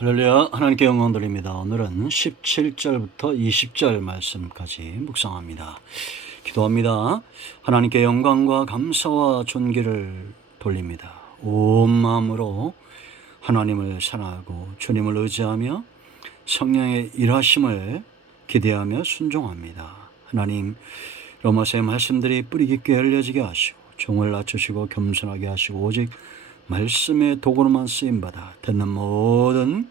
할렐루야. 하나님께 영광 돌립니다. 오늘은 17절부터 20절 말씀까지 묵상합니다. 기도합니다. 하나님께 영광과 감사와 존귀를 돌립니다. 온 마음으로 하나님을 사랑하고 주님을 의지하며 성령의 일하심을 기대하며 순종합니다. 하나님, 로마서의 말씀들이 뿌리 깊게 열려지게 하시고 종을 낮추시고 겸손하게 하시고 오직 말씀의 도구로만 쓰임받아 듣는 모든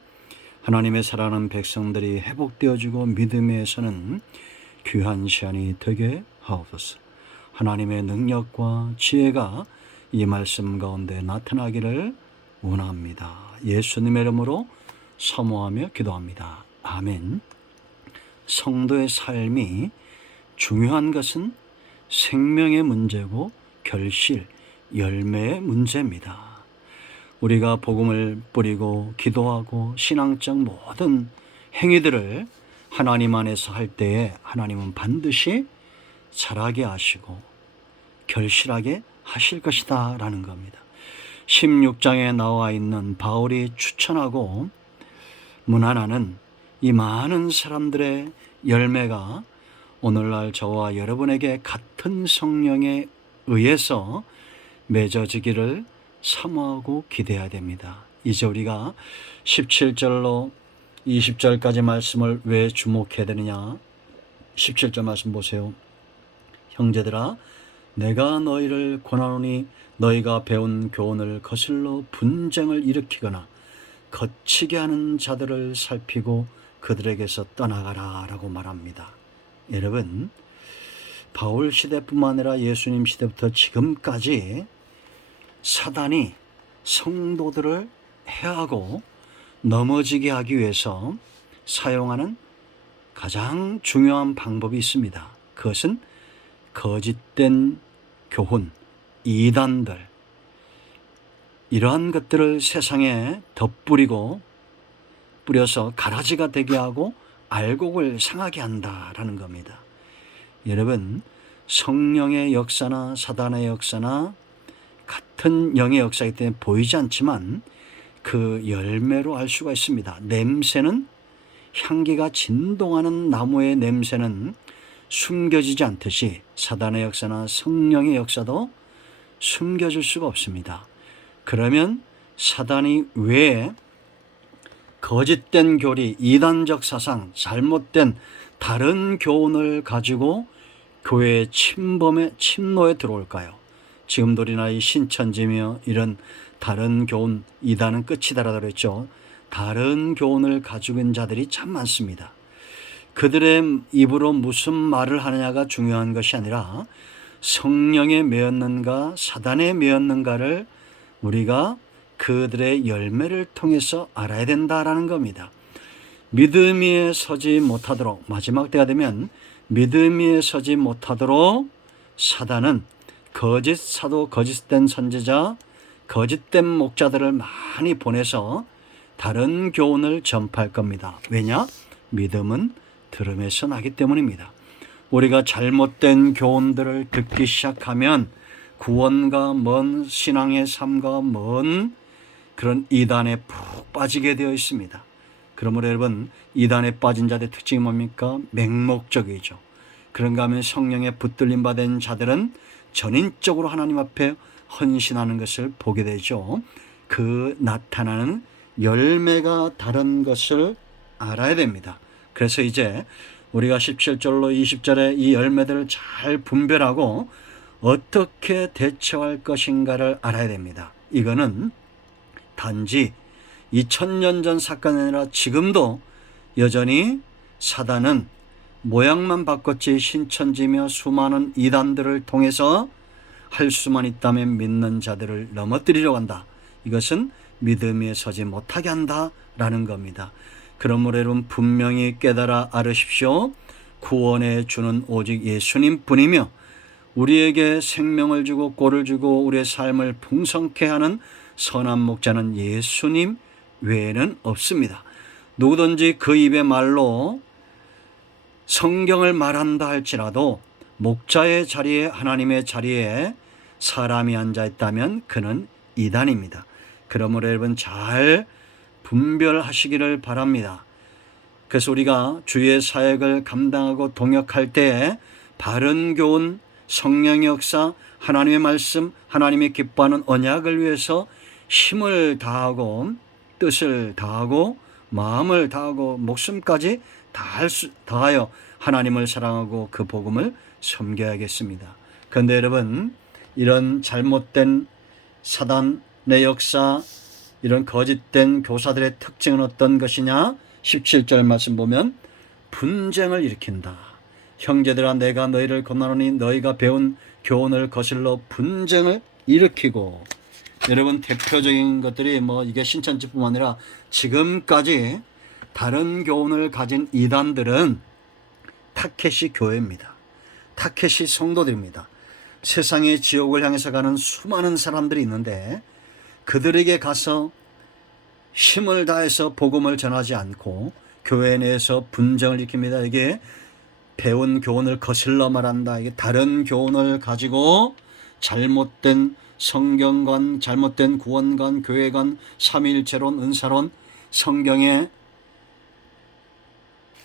하나님의 사랑하는 백성들이 회복되어지고 믿음에 서는 귀한 시간이 되게 하옵소서. 하나님의 능력과 지혜가 이 말씀 가운데 나타나기를 원합니다. 예수님의 이름으로 사모하며 기도합니다. 아멘. 성도의 삶이 중요한 것은 생명의 문제고 결실, 열매의 문제입니다. 우리가 복음을 뿌리고 기도하고 신앙적 모든 행위들을 하나님 안에서 할 때에 하나님은 반드시 잘하게 하시고 결실하게 하실 것이다 라는 겁니다. 16장에 나와 있는 바울이 추천하고 문안하는 이 많은 사람들의 열매가 오늘날 저와 여러분에게 같은 성령에 의해서 맺어지기를 사모하고 기대해야 됩니다. 이제 우리가 17절로 20절까지 말씀을 왜 주목해야 되느냐? 17절 말씀 보세요. 형제들아, 내가 너희를 권하노니 너희가 배운 교훈을 거슬러 분쟁을 일으키거나 거치게 하는 자들을 살피고 그들에게서 떠나가라 라고 말합니다. 여러분, 바울 시대뿐만 아니라 예수님 시대부터 지금까지 사단이 성도들을 해하고 넘어지게 하기 위해서 사용하는 가장 중요한 방법이 있습니다. 그것은 거짓된 교훈, 이단들, 이러한 것들을 세상에 덧뿌리고 뿌려서 가라지가 되게 하고 알곡을 상하게 한다라는 겁니다. 여러분, 성령의 역사나 사단의 역사나 같은 영의 역사이기 때문에 보이지 않지만 그 열매로 알 수가 있습니다. 냄새는, 향기가 진동하는 나무의 냄새는 숨겨지지 않듯이 사단의 역사나 성령의 역사도 숨겨질 수가 없습니다. 그러면 사단이 왜 거짓된 교리, 이단적 사상, 잘못된 다른 교훈을 가지고 교회의 침노에 들어올까요? 지금도 우리나라 이 신천지며 이런 다른 교훈, 이단은 끝이다라고 그랬죠. 다른 교훈을 가지고 있는 자들이 참 많습니다. 그들의 입으로 무슨 말을 하느냐가 중요한 것이 아니라 성령에 매였는가 사단에 매였는가를 우리가 그들의 열매를 통해서 알아야 된다라는 겁니다. 믿음 위에 서지 못하도록, 마지막 때가 되면 믿음 위에 서지 못하도록 사단은 거짓 사도, 거짓된 선지자, 거짓된 목자들을 많이 보내서 다른 교훈을 전파할 겁니다. 왜냐? 믿음은 들음에서 나기 때문입니다. 우리가 잘못된 교훈들을 듣기 시작하면 구원과 먼 신앙의 삶과 먼 그런 이단에 푹 빠지게 되어 있습니다. 그러므로 여러분, 이단에 빠진 자들의 특징이 뭡니까? 맹목적이죠. 그런가 하면 성령에 붙들림 받은 자들은 전인적으로 하나님 앞에 헌신하는 것을 보게 되죠. 그 나타나는 열매가 다른 것을 알아야 됩니다. 그래서 이제 우리가 17절로 20절에 이 열매들을 잘 분별하고 어떻게 대처할 것인가를 알아야 됩니다. 이거는 단지 2000년 전 사건이 아니라 지금도 여전히 사단은 모양만 바꿨지 신천지며 수많은 이단들을 통해서 할 수만 있다면 믿는 자들을 넘어뜨리려고 한다. 이것은 믿음 위에 서지 못하게 한다라는 겁니다. 그러므로 여러분 분명히 깨달아 알으십시오. 구원해 주는 오직 예수님 뿐이며 우리에게 생명을 주고 꼴을 주고 우리의 삶을 풍성케 하는 선한 목자는 예수님 외에는 없습니다. 누구든지 그 입의 말로 성경을 말한다 할지라도 목자의 자리에, 하나님의 자리에 사람이 앉아 있다면 그는 이단입니다. 그러므로 여러분 잘 분별하시기를 바랍니다. 그래서 우리가 주의 사역을 감당하고 동역할 때에 바른 교훈, 성령의 역사, 하나님의 말씀, 하나님이 기뻐하는 언약을 위해서 힘을 다하고 뜻을 다하고 마음을 다하고 목숨까지 다하여 하나님을 사랑하고 그 복음을 섬겨야겠습니다. 그런데 여러분, 이런 잘못된 사단의 역사, 이런 거짓된 교사들의 특징은 어떤 것이냐? 17절 말씀 보면 분쟁을 일으킨다. 형제들아, 내가 너희를 권하노니 너희가 배운 교훈을 거슬러 분쟁을 일으키고. 여러분, 대표적인 것들이 이게 신천지뿐만 아니라 지금까지 다른 교훈을 가진 이단들은 타케시 교회입니다. 타케시 성도들입니다. 세상의 지옥을 향해서 가는 수많은 사람들이 있는데 그들에게 가서 힘을 다해서 복음을 전하지 않고 교회 내에서 분쟁을 일으킵니다. 이게 배운 교훈을 거슬러 말한다. 이게 다른 교훈을 가지고 잘못된 성경관, 잘못된 구원관, 교회관, 삼위일체론, 은사론, 성경에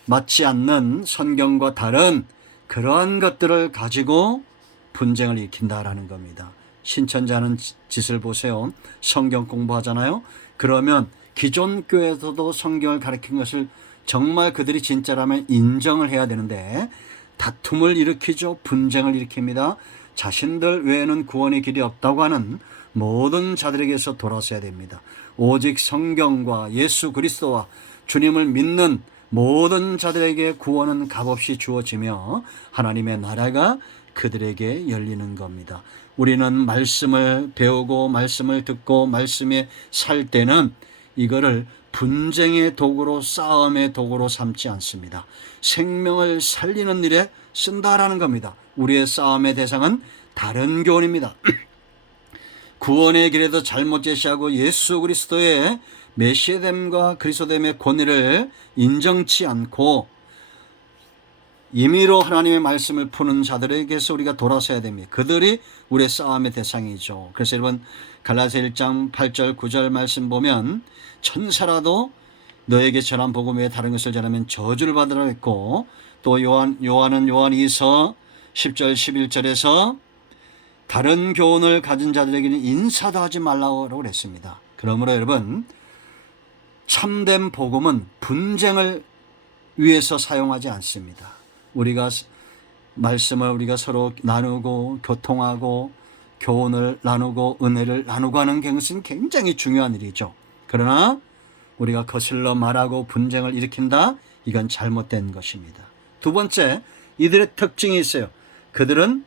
맞지 않는 성경과 다른 그러한 것들을 가지고 분쟁을 일으킨다라는 겁니다. 신천지하는 짓을 보세요. 성경 공부하잖아요. 그러면 기존 교회에서도 성경을 가르친 것을 정말 그들이 진짜라면 인정을 해야 되는데 다툼을 일으키죠. 분쟁을 일으킵니다. 자신들 외에는 구원의 길이 없다고 하는 모든 자들에게서 돌아서야 됩니다. 오직 성경과 예수 그리스도와 주님을 믿는 모든 자들에게 구원은 값없이 주어지며 하나님의 나라가 그들에게 열리는 겁니다. 우리는 말씀을 배우고 말씀을 듣고 말씀에 살 때는 이거를 분쟁의 도구로, 싸움의 도구로 삼지 않습니다. 생명을 살리는 일에 쓴다라는 겁니다. 우리의 싸움의 대상은 다른 교훈입니다. 구원의 길에도 잘못 제시하고 예수 그리스도의 메시아됨과 그리스도됨의 권위를 인정치 않고 임의로 하나님의 말씀을 푸는 자들에게서 우리가 돌아서야 됩니다. 그들이 우리의 싸움의 대상이죠. 그래서 여러분, 갈라디아 1장 8절 9절 말씀 보면 천사라도 너에게 전한 복음 외에 다른 것을 전하면 저주를 받으라고 했고, 또 요한은 요한 2서 10절 11절에서 다른 교훈을 가진 자들에게는 인사도 하지 말라고 그랬습니다. 그러므로 여러분, 참된 복음은 분쟁을 위해서 사용하지 않습니다. 우리가 말씀을 우리가 서로 나누고 교통하고 교훈을 나누고 은혜를 나누고 하는 것은 굉장히 중요한 일이죠. 그러나 우리가 거슬러 말하고 분쟁을 일으킨다? 이건 잘못된 것입니다. 두 번째, 이들의 특징이 있어요. 그들은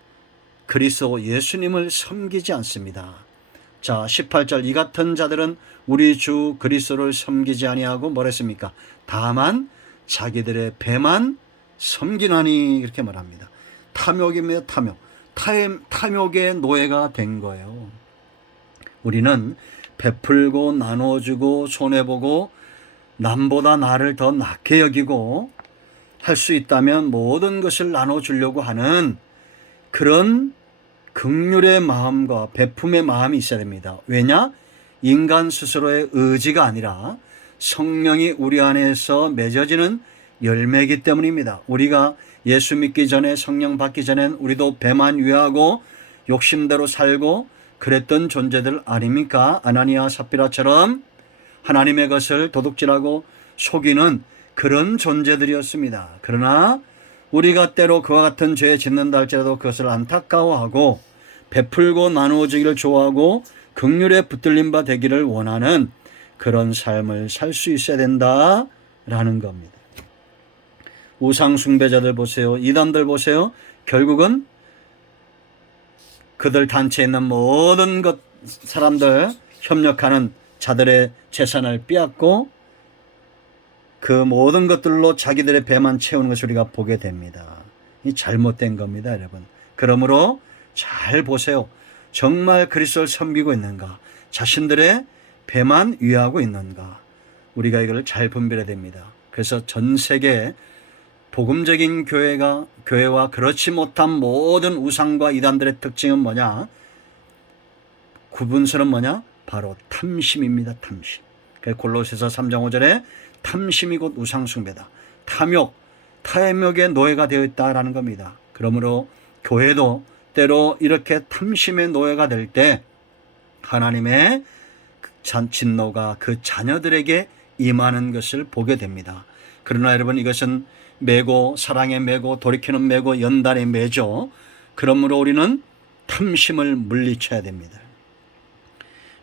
그리스도 예수님을 섬기지 않습니다. 자, 18절, 이 같은 자들은 우리 주 그리스도를 섬기지 아니하고 뭐랬습니까? 다만 자기들의 배만 섬기나니, 이렇게 말합니다. 탐욕입니다. 탐욕의 노예가 된 거예요. 우리는 베풀고 나눠주고 손해보고 남보다 나를 더 낫게 여기고 할 수 있다면 모든 것을 나눠주려고 하는 그런 긍휼의 마음과 베품의 마음이 있어야 됩니다. 왜냐? 인간 스스로의 의지가 아니라 성령이 우리 안에서 맺어지는 열매이기 때문입니다. 우리가 예수 믿기 전에, 성령 받기 전엔 우리도 배만 위하고 욕심대로 살고 그랬던 존재들 아닙니까? 아나니아 삽비라처럼 하나님의 것을 도둑질하고 속이는 그런 존재들이었습니다. 그러나 우리가 때로 그와 같은 죄에 짓는다 할지라도 그것을 안타까워하고 베풀고 나누어 주기를 좋아하고 긍휼에 붙들린 바 되기를 원하는 그런 삶을 살 수 있어야 된다라는 겁니다. 우상 숭배자들 보세요. 이단들 보세요. 결국은 그들 단체에 있는 모든 사람들, 협력하는 자들의 재산을 빼앗고 그 모든 것들로 자기들의 배만 채우는 것을 우리가 보게 됩니다. 이 잘못된 겁니다, 여러분. 그러므로 잘 보세요. 정말 그리스도를 섬기고 있는가? 자신들의 배만 위하고 있는가? 우리가 이걸 잘 분별해야 됩니다. 그래서 전 세계 복음적인 교회와 그렇지 못한 모든 우상과 이단들의 특징은 뭐냐? 구분선은 뭐냐? 바로 탐심입니다. 탐심. 골로새서 3장 5절에 탐심이 곧 우상숭배다. 탐욕, 탐욕의 노예가 되어 있다라는 겁니다. 그러므로 교회도 때로 이렇게 탐심의 노예가 될 때 하나님의 진노가 그 자녀들에게 임하는 것을 보게 됩니다. 그러나 여러분, 이것은 매고, 사랑의 매고, 돌이키는 매고, 연단의 매죠. 그러므로 우리는 탐심을 물리쳐야 됩니다.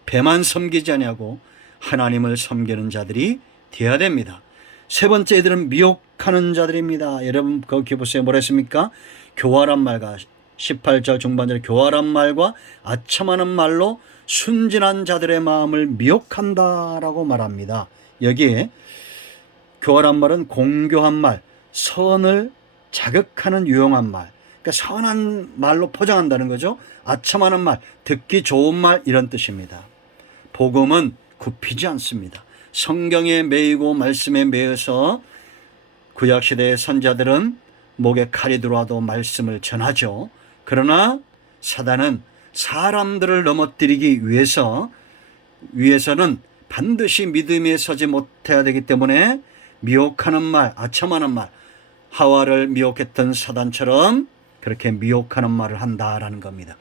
배만 섬기지 아니하고 하나님을 섬기는 자들이 되어야 됩니다. 세 번째, 이들은 미혹하는 자들입니다. 여러분 거기 보세요. 뭐라 했습니까? 교활한 말과 18절 중반절에 교활한 말과 아첨하는 말로 순진한 자들의 마음을 미혹한다라고 말합니다. 여기에 교활한 말은 공교한 말, 선을 자극하는 유용한 말, 그러니까 선한 말로 포장한다는 거죠. 아첨하는 말, 듣기 좋은 말, 이런 뜻입니다. 복음은 굽히지 않습니다. 성경에 매이고 말씀에 매여서 구약시대의 선자들은 목에 칼이 들어와도 말씀을 전하죠. 그러나 사단은 사람들을 넘어뜨리기 위해서는 반드시 믿음에 서지 못해야 되기 때문에 미혹하는 말, 아첨하는 말, 하와를 미혹했던 사단처럼 그렇게 미혹하는 말을 한다라는 겁니다.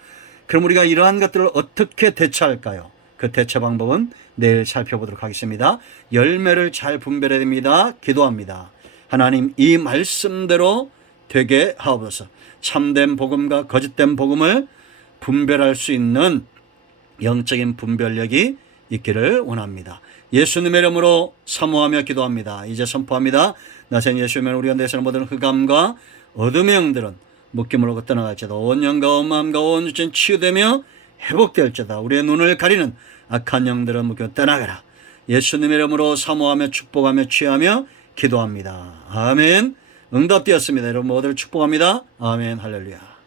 그럼 우리가 이러한 것들을 어떻게 대처할까요? 그 대처 방법은 내일 살펴보도록 하겠습니다. 열매를 잘 분별해야 됩니다. 기도합니다. 하나님, 이 말씀대로 되게 하옵소서. 참된 복음과 거짓된 복음을 분별할 수 있는 영적인 분별력이 있기를 원합니다. 예수님의 이름으로 사모하며 기도합니다. 이제 선포합니다. 나생 예수님의 우리 가운데서는 모든 흑암과 어둠의 영들은 묶임으로 떠나갈지어다. 온 영과 온 마음과 온 육체는 치유되며 회복될지어다. 우리의 눈을 가리는 악한 영들은 묶여 떠나가라. 예수님의 이름으로 사모하며 축복하며 취하며 기도합니다. 아멘. 응답되었습니다. 여러분 모두를 축복합니다. 아멘. 할렐루야.